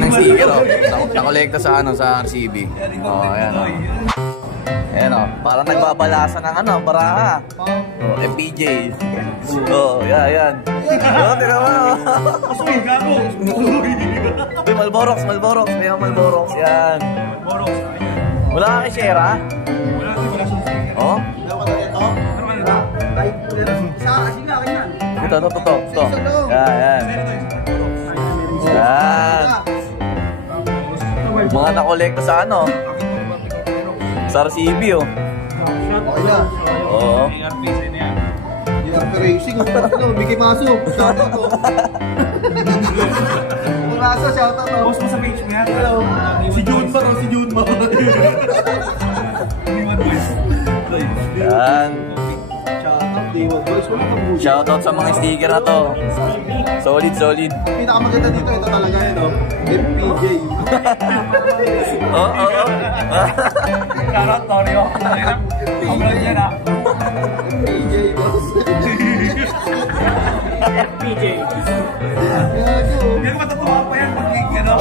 ng sticker, oh. Nakolekta sa ano, sa RCB. Oh, ayan, oh. Ayan, oh. Parang nagbabalasa ng ano, baraha. Oh, FPJ. Oh, yan. Oh, tira mo, oh. Masuy, gago. Uy, Malborox. May Malborox. Yan. Malborox. Wala ka kay Shera? Wala siya. Oh? Ito. Yan. Mga nakolekta sa ano? Sa RCB, oh. Okay na. Oo. ERP Racing. Mickey Maso. Shoutout to. Mickey Maso, shoutout to. Post mo sa page mo yan. Si June ba to? Si June ba? Yan. Shoutout, Day1 Boys. Wala kang bullshit. Shoutout sa mga sticker na to. Solid. Pinakamaganda dito, ito talaga yun, oh. FPJ. Oo. Shoutout, Torio. Upload yan, ha. FPJ, boss. FPJ. Gago. Yan, matatuwa pa yan. Pag-link, ano?